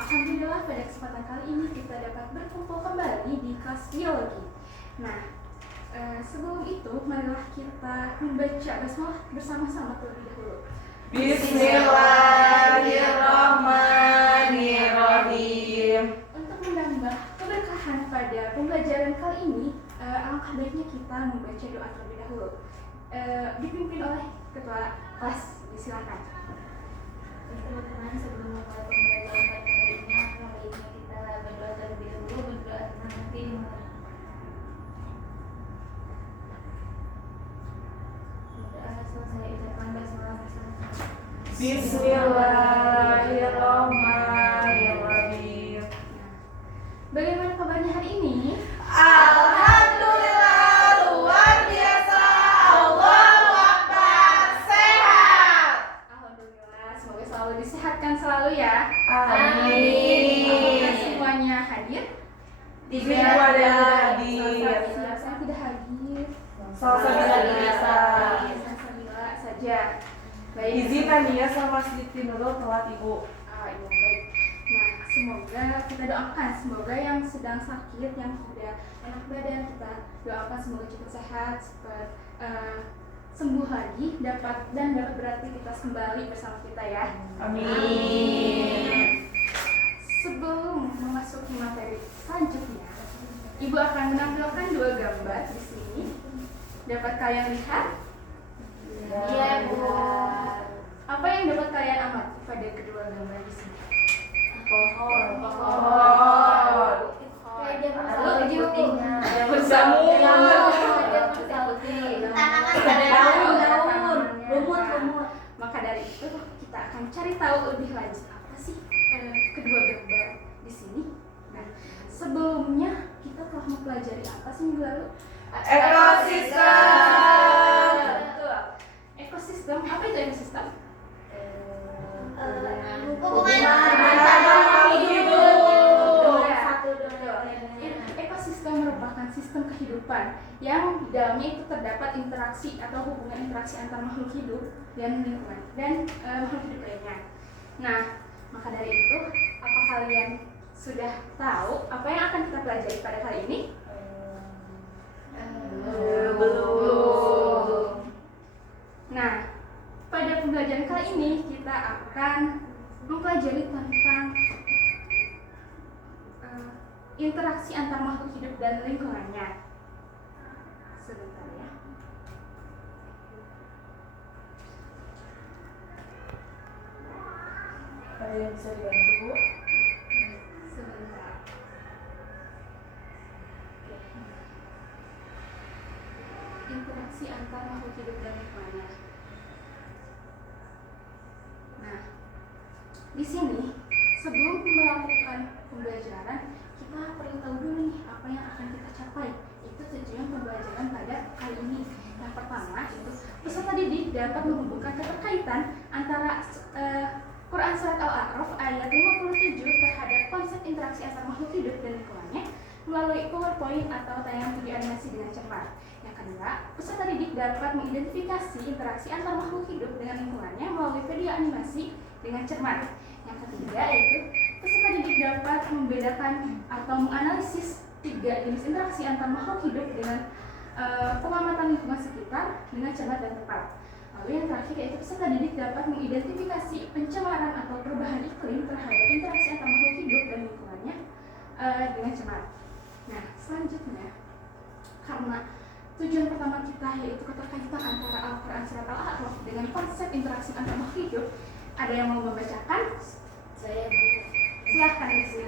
Alhamdulillah pada kesempatan kali ini kita dapat berkumpul kembali di kelas biologi. Nah, sebelum itu marilah kita membaca basmalah bersama-sama terlebih dahulu. Bismillahirrahmanirrahim. Untuk menambah keberkahan pada pembelajaran kali ini, alangkah baiknya kita membaca doa terlebih dahulu. Dipimpin oleh ketua kelas. Silakan. Teman-teman, sebelum memulai pembelajaran pada hari ini, alangkah baiknya kita berdoa terlebih dahulu, berdoa nanti selesai ucapan basmalah bersama. Bismillahirrahmanirrahim. Bagaimana kabarnya hari ini? Alhamdulillah, luar biasa. Allahu Akbar, sehat. Alhamdulillah, semoga selalu disehatkan selalu ya. Amin. Semuanya hadir? Tidak ada hadir. Saya tidak hadir. Salsabila biasa. Salsabila saja. Baik. Izin Tania sama Siti Nurul telat ibu. Iya baik. Nah, semoga kita doakan semoga yang sedang sakit, yang tidak enak badan, kita doakan semoga cepat sehat, cepat sembuh lagi, dapat beraktivitas kembali bersama kita ya. Amin. Sebelum memasuki materi selanjutnya, Ibu akan menampilkan dua gambar di sini. Dapat kalian lihat? Iya, Bu. Apa yang dapat kalian amati pada kedua gambar di sini? Pohon. Kayak dia Salju. Berjamur. Daun. Lumut. Maka dari itu kita akan cari tahu lebih lanjut apa sih kedua gambar di sini. Nah, sebelumnya kita telah mempelajari apa sih minggu lalu? Ekosistem. Betul. Ekosistem, apa itu ekosistem? Hubungan antara hidup. Ekosistem merupakan sistem kehidupan yang di dalamnya itu terdapat interaksi atau hubungan interaksi antar makhluk hidup dan lingkungan dan makhluk hidup lainnya. Nah, maka dari itu, apa kalian sudah tahu apa yang akan kita pelajari pada kali ini? Belum. Nah, pada pembelajaran kali ini kita akan mempelajari tentang interaksi antar makhluk hidup dan lingkungannya. Sebentar ya. Ada yang bisa dibantu, Bu? Sebentar. Interaksi antar makhluk hidup dan lingkungannya. Nah, di sini sebelum melakukan pembelajaran, kita perlu tahu dulu nih apa yang akan kita capai. Itu tujuan pembelajaran pada kali ini. Yang pertama itu peserta didik dapat menghubungkan keterkaitan antara Quran Surat Al-A'raf ayat 57 terhadap konsep interaksi antar makhluk hidup dan lingkungannya melalui PowerPoint atau tayangan video animasi dengan cepat. Yang kedua, peserta didik dapat mengidentifikasi interaksi antar makhluk hidup dengan lingkungannya melalui video animasi dengan cermat. Yang ketiga yaitu peserta didik dapat membedakan atau menganalisis tiga jenis interaksi antar makhluk hidup dengan pengamatan lingkungan sekitar dengan cermat dan tepat. Lalu yang terakhir yaitu peserta didik dapat mengidentifikasi pencemaran atau perubahan iklim terhadap interaksi antar makhluk hidup dan lingkungannya dengan cermat. Nah, selanjutnya, karena tujuan pertama kita yaitu keterkaitan antara Al-Quran Surat Al-A'raf dengan konsep interaksi antar makhluk hidup, ada yang mau membacakan? Saya, Bu. Silahkan isi.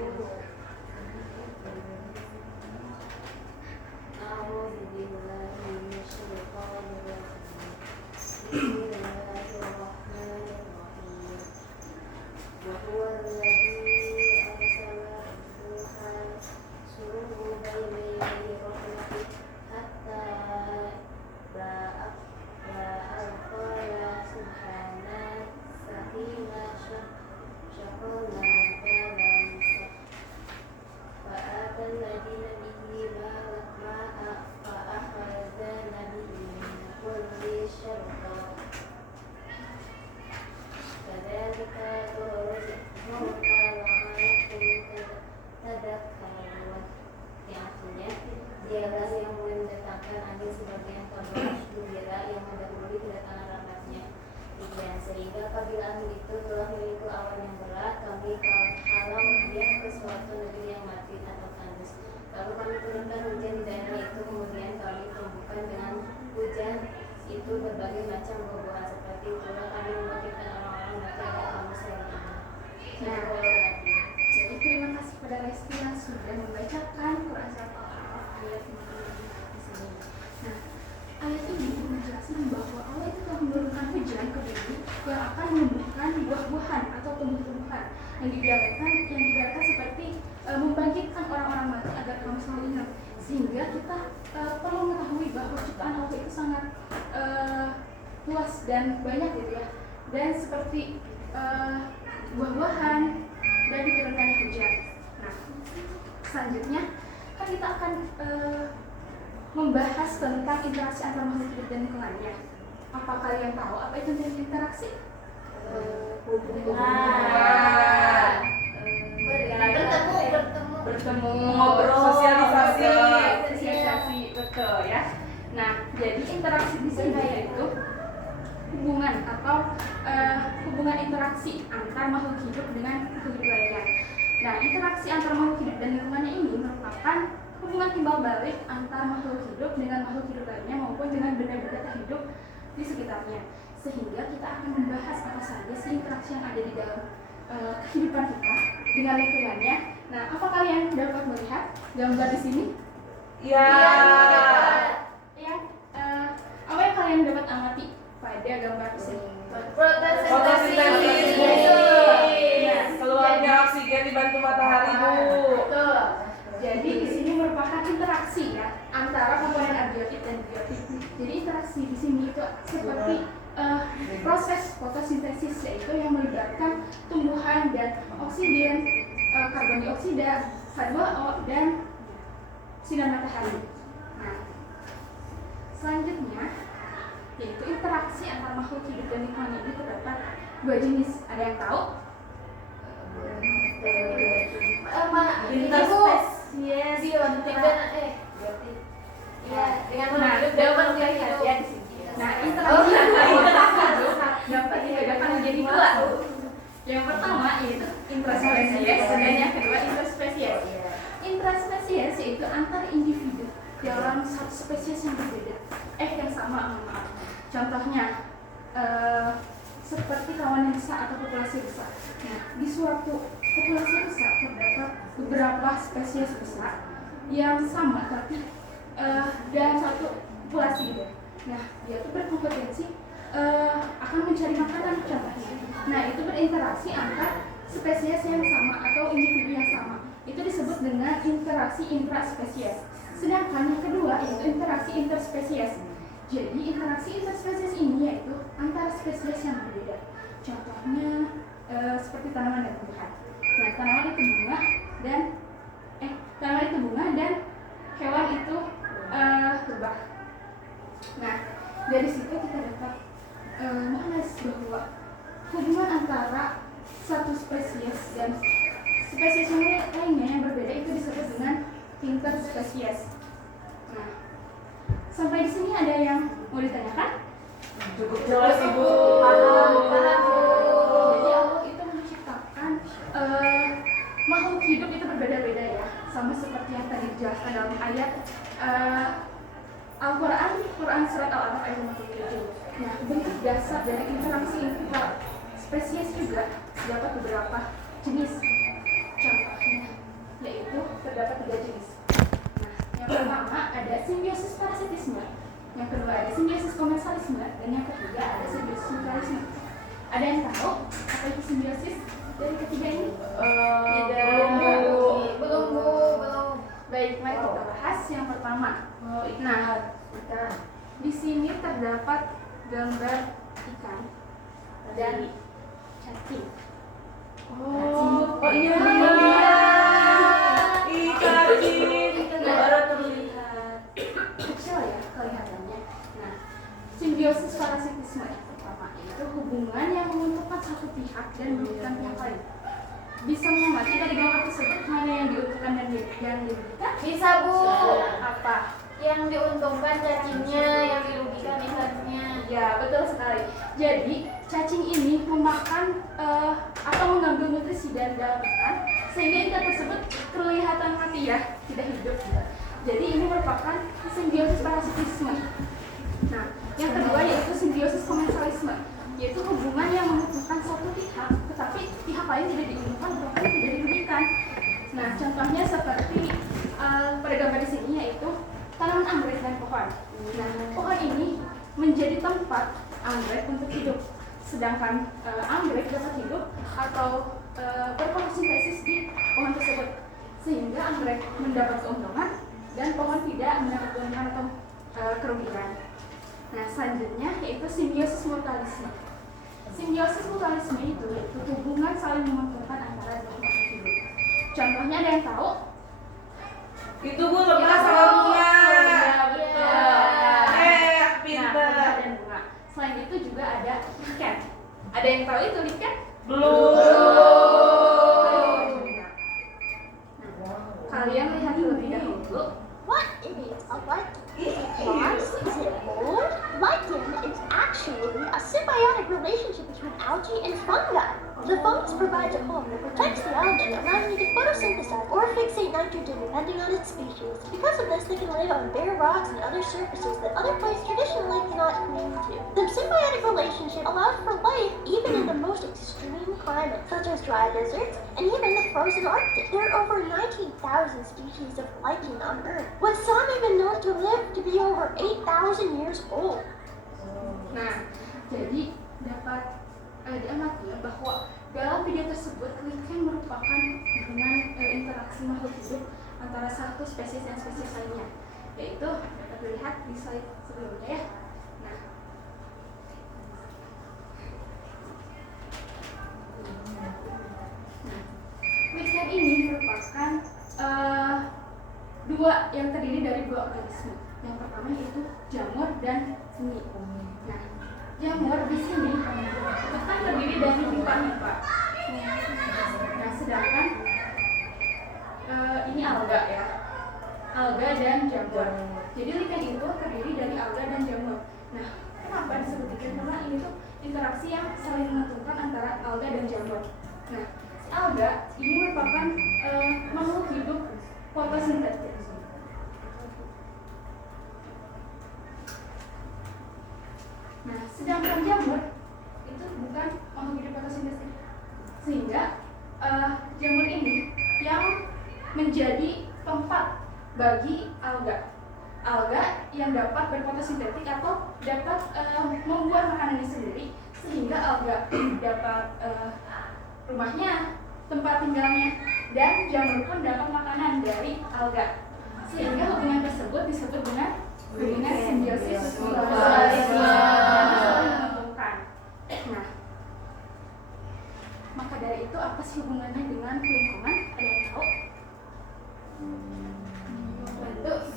كذلك yang dibiarkan seperti membangkitkan orang-orang mati agar kamu selalu ingat. Sehingga kita perlu mengetahui bahwa ciptaan Allah itu sangat luas dan banyak gitu ya. Dan seperti buah-buahan dan diturunkannya hujan. Nah, selanjutnya kan kita akan membahas tentang interaksi antara makhluk hidup dan lingkungannya. Apa kalian tahu apa itu interaksi? Bertemu, ngobrol, sosialisasi, betul ya. Nah, jadi interaksi di sini yaitu hubungan atau hubungan interaksi antar makhluk hidup dengan makhluk hidup lainnya. Nah, interaksi antar makhluk hidup dan lingkungannya ini merupakan hubungan timbal balik antar makhluk hidup dengan makhluk hidup lainnya maupun dengan benda-benda tak hidup di sekitarnya. Sehingga kita akan membahas apa saja sih interaksi yang ada di dalam kehidupan kita dengan lingkungannya. Nah, apa kalian dapat melihat gambar di sini? Ya. Ya. Apa yang kalian dapat amati pada gambar di sini? Fotosintesis. Nah, Keluarnya oksigen dibantu matahari, Bu. betul. Jadi di sini merupakan interaksi ya antara komponen abiotik dan biotik. Jadi interaksi di sini itu seperti proses fotosintesis, yaitu yang melibatkan tumbuhan dan oksigen, karbon dioksida, H2O, dan sinar matahari. Nah, selanjutnya yaitu interaksi antar makhluk hidup dan lingkungan ini terdapat dua jenis. Ada yang tahu? Interspesies biotik dan dengan Nah, dapat dilihat ya di sini. Nah, interaksi dapat dibedakan menjadi dua. Yang pertama yaitu intraspesies dan yang kedua interspesies. Intraspesies yaitu antar individu dalam satu spesies yang berbeda, yang sama, maaf. Contohnya seperti kawanan besar atau populasi besar. Nah, di suatu populasi besar terdapat beberapa spesies besar yang sama tapi dalam satu populasi gitu. Nah, dia itu berkompetensi akan mencari makanan contohnya. Nah, itu berinteraksi antar spesies yang sama atau individu yang sama. Itu disebut dengan interaksi intraspesies. Sedangkan yang kedua yaitu interaksi interspesies. Jadi interaksi interspesies ini yaitu antara spesies yang berbeda. Contohnya seperti tanaman dan tumbuhan. Nah, tanaman itu bunga dan hewan itu lebah. Nah, dari situ kita dapat mengenai bahwa hubungan antara satu spesies dan spesies yang lainnya yang berbeda itu disebut dengan interspesies. Nah, sampai di sini ada yang mau ditanyakan? Cukup jelas, Ibu. Jadi Allah itu menciptakan makhluk hidup itu berbeda-beda ya, sama seperti yang tadi dijelaskan dalam ayat Al-Quran surat Al-Araf ayat 57. Nah, bentuk dasar dari interaksi spesies juga terdapat beberapa jenis. Contohnya yaitu terdapat 3 jenis. Nah, yang pertama ada simbiosis parasitisme, yang kedua ada simbiosis komensalisme, dan yang ketiga ada simbiosis mutualisme. Ada yang tahu apa itu simbiosis dari ketiga ini? Belum. Baik, mari kita bahas yang pertama. Nah, di sini terdapat gambar ikan dan cacing. Iya. Ikan baru terlihat. Kecil ya kelihatannya. Nah, simbiosis parasitisme yang pertama itu hubungan yang menguntungkan satu pihak dan merugikan pihak lain. Bisa mengamati dari gambar tersebut mana yang diuntungkan dan dirugikan? Bisa, Bu. Apa? Yang diuntungkan cacingnya, yang dirugikan ikannya. Ya, betul sekali. Jadi, cacing ini memakan atau mengambil nutrisi dari dalam ikan sehingga ikan tersebut kelihatan mati ya, tidak hidup. Jadi, ini merupakan simbiosis parasitisme. Nah, yang kedua yaitu simbiosis komensalisme, yaitu hubungan yang menguntungkan suatu pihak tetapi pihak lain tidak diuntungkan bahkan tidak dirugikan. Nah, contohnya seperti pada gambar di sini yaitu tanaman anggrek dan pohon. Nah, pohon ini menjadi tempat anggrek untuk hidup, sedangkan anggrek dapat hidup atau anggrek mendapat keuntungan dan pohon tidak mendapat keuntungan atau kerugian. Nah, selanjutnya yaitu simbiosis mutualisme. Simbiosis mutualisme itu hubungan saling menguntungkan antara dua makhluk hidup. Contohnya ada yang tahu? Itu Bu, lebah sama bunga. Ya, betul. Pinter. Nah, lebah dan bunga. Selain itu juga ada lichen. Ada yang tahu itu lichen? Belum. Nah, kalian lihat terlebih dahulu. What is a lichen? Mars is it old? Lichen is actually a symbiotic relationship between algae and fungi. The fungus provides a home that protects the algae, allowing it to photosynthesize or fixate nitrogen depending on its species. Because of this, they can live on bare rocks and other surfaces that other plants traditionally cannot cling to. The symbiotic relationship allows for life even in the most extreme climates, such as dry deserts and even the frozen Arctic. There are over 19,000 species of lichen on Earth, with some even known to live to be over 8,000 years old. Nah, jadi dapat diamati bahwa dalam video tersebut lichen merupakan hubungan interaksi makhluk hidup antara satu spesies dan spesies lainnya, yaitu dapat dilihat di slide sebelumnya ya. Nah, lichen ini merupakan yang terdiri dari dua organisme. Yang pertama yaitu jamur dan senyi. Nah, jamur di sini itu kan terdiri dari pipa-pipa. Nah, sedangkan ini alga ya, alga dan jamur. Jadi lichen itu terdiri dari alga dan jamur. Nah, kenapa disebut lichen? Karena ini tuh interaksi yang saling menguntungkan antara alga dan jamur. Nah, si alga ini merupakan makhluk hidup fotosintetik. Nah, sedangkan jamur itu bukan makhluk hidup fotosintesis, sehingga jamur ini yang menjadi tempat bagi alga. Alga yang dapat berfotosintetik atau dapat membuat makanannya sendiri, sehingga alga dapat rumahnya, tempat tinggalnya, dan jamur pun dapat makanan dari alga. Sehingga hubungan tersebut disebut dengan hubungan simbiosis mutualisme. Nah, maka dari itu apa sih hubungannya dengan lingkungan? Ada yang tahu?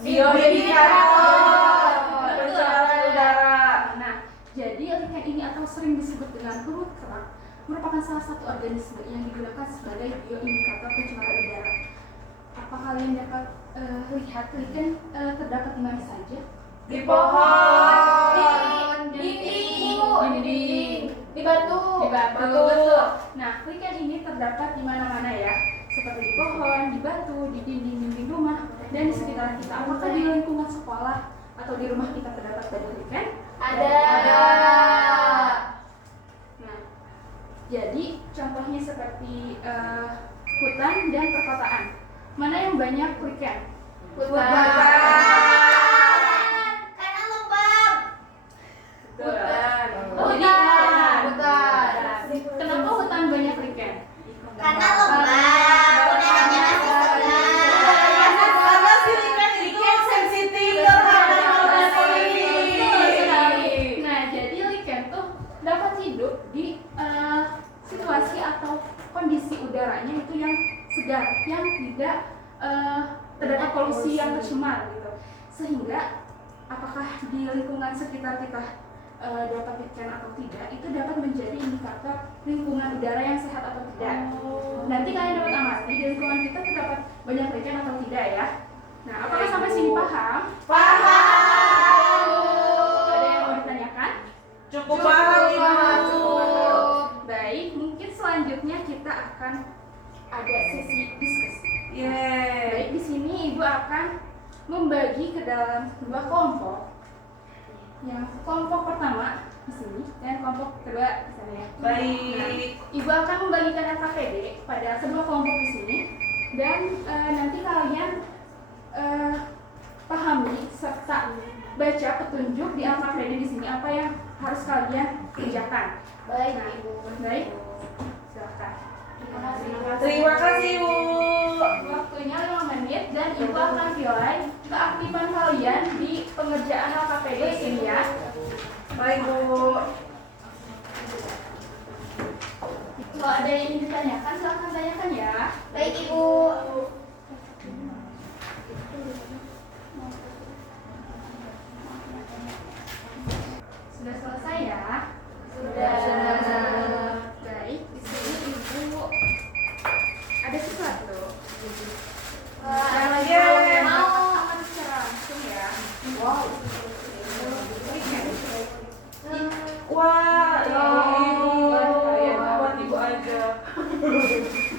Bioindikator pencemaran udara. Nah, jadi lichen ini atau sering disebut dengan lumut kerak merupakan salah satu organisme yang digunakan sebagai bioindikator pencemaran udara. Apa kalian dapat lihat lichen terdapat di mana saja? Di pohon, di dinding, di batu. Betul. Nah, lichen ini terdapat di mana-mana ya, seperti di pohon, di batu, di dinding-dinding rumah, dan di sekitar kita. Apakah di lingkungan sekolah atau di rumah kita terdapat banyak lichen? Ada. Nah, jadi contohnya seperti hutan dan perkotaan. Mana yang banyak lichen? Hutan. Karena lembab. Hutan. Hutan. Kenapa hutan banyak lichen? Karena lembab. Udaranya masih segar. Karena si lichen itu sensitif terhadap radiasi. Nah, jadi lichen tuh dapat hidup di situasi atau kondisi udaranya itu yang segar, yang tidak terdapat polusi yang tercemar gitu. Sehingga apakah di lingkungan sekitar kita dapat lichen atau tidak, itu dapat menjadi indikator lingkungan udara yang sehat atau tidak. Nanti kalian dapat amati di lingkungan kita terdapat banyak lichen atau tidak ya. Nah, apakah sampai sini paham? Paham. Ada yang mau ditanyakan? Cukup paham, Ibu. Baik, mungkin selanjutnya kita akan ada sesi diskusi. Baik, di sini Ibu akan membagi ke dalam dua kelompok. Yang kelompok pertama di sini dan kelompok kedua di sana ya. Baik. Nah, Ibu akan membagikan LKPD pada kedua kelompok di sini dan nanti kalian pahami serta baca petunjuk di LKPD di sini apa yang harus kalian kerjakan. Baik, Nah, Ibu. baik. Silakan. Terima kasih. Terima kasih, Bu. Waktunya 5 menit. akan nilai keaktifan kalian di pengerjaan LKPD ini ya. Baik, Bu. Kalau ada yang ingin ditanyakan, silahkan tanyakan ya. Baik, Ibu. Sudah selesai ya? Sudah. Baik, di sini Ibu ada sesuatu. Wah, Yeay. Mau akan secara langsung ya. Wow. Wah, ya Ibu. Buat Ibu aja.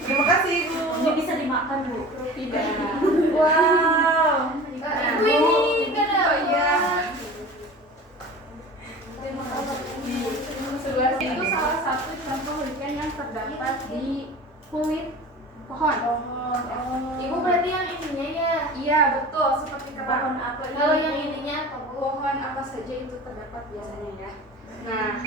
Terima kasih, Ibu. ini bisa dimakan, Bu. Tidak. Wow. Ibu ini kan ada. Oh iya. Sebelah itu salah satu contoh lichen yang terdapat di kulit pohon. Ibu berarti yang ininya ya. Iya betul, seperti kata Pohon apa? Kalau yang ininya apa, Bu? pohon apa saja itu terdapat biasanya ya. Nah,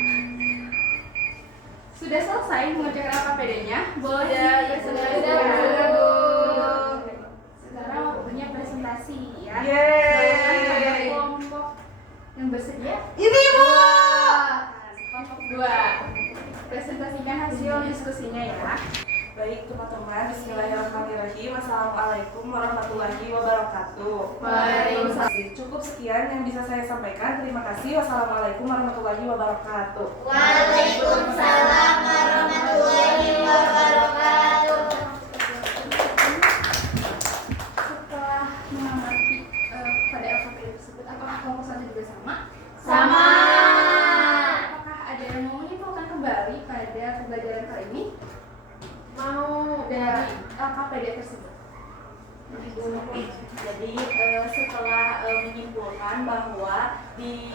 sudah selesai mengerjakan LKPD-nya? Sudah, Sudah, Bu. Sekarang waktunya presentasi ya. Yeay. Silakan pada kelompok yang bersedia. Ini, Bu. Kelompok 2. Presentasikan hasil diskusinya ya. Baik, teman-teman. Bismillahirrahmanirrahim. Assalamualaikum warahmatullahi wabarakatuh. Waalaikumsalam. Cukup sekian yang bisa saya sampaikan. Terima kasih. Wassalamualaikum warahmatullahi wabarakatuh. Waalaikumsalam warahmatullahi wabarakatuh. Setelah mengamati pada LKPD tersebut, apakah kelompok 1 juga sama? Sama. Apakah ada yang mau menyimpulkan kembali pada pembelajaran kali ini Mau dari LKPD tersebut? Jadi setelah menyimpulkan bahwa di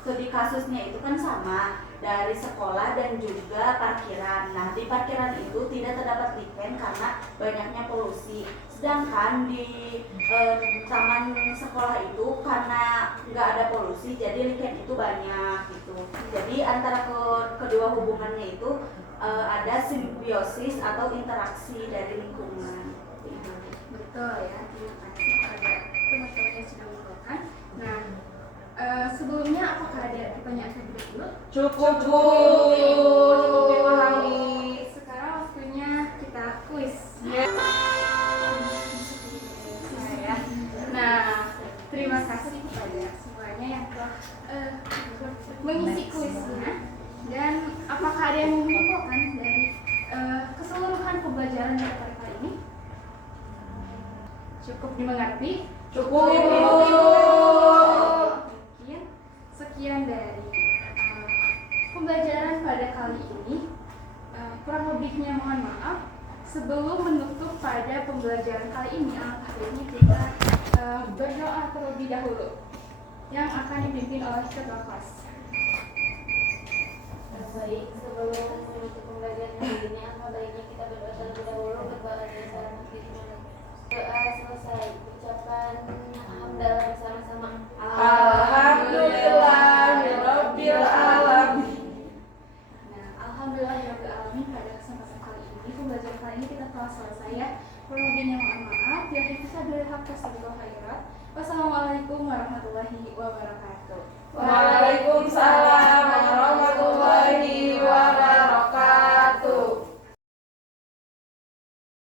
studi kasusnya itu kan sama dari sekolah dan juga parkiran. Nah, di parkiran itu tidak terdapat lichen karena banyaknya polusi. Sedangkan di taman sekolah itu karena nggak ada polusi, jadi lichen itu banyak gitu. Jadi antara kedua hubungannya itu ada simbiosis atau interaksi dari lingkungan. Betul ya, terima kasih kepada teman-teman yang sudah menyimpulkan. Nah, sebelumnya apakah ada pertanyaan terlebih dahulu? Cukup, Bu. Cukup dipahami. Sekarang waktunya kita kuis. Nah, terima kasih kepada semuanya yang telah mengisi kuisnya. Dan apakah ada yang mau menyimpulkan dari keseluruhan pembelajaran yang pada kali ini? Cukup dimengerti? Cukup, Ibu. Mungkin sekian dari pembelajaran pada kali ini. Kurang lebihnya mohon maaf. Sebelum menutup pada pembelajaran kali ini, alangkah baiknya kita berdoa terlebih dahulu yang akan dipimpin oleh ketua kelas. Baik, sebelum menutup pembelajaran hari ini, apa baiknya kita berdoa terlebih dahulu berdoa dasar doa selesai. Ucapan hamdalah bersama-sama. Alhamdulillahirabbil alamin. Nah, alhamdulillahirabbil alamin, pada kesempatan kali ini pembelajaran kali ini kita telah selesai ya. Kurang lebihnya mohon maaf. Ya kita dari hak khairat. Wassalamualaikum warahmatullahi wabarakatuh. Waalaikumsalam.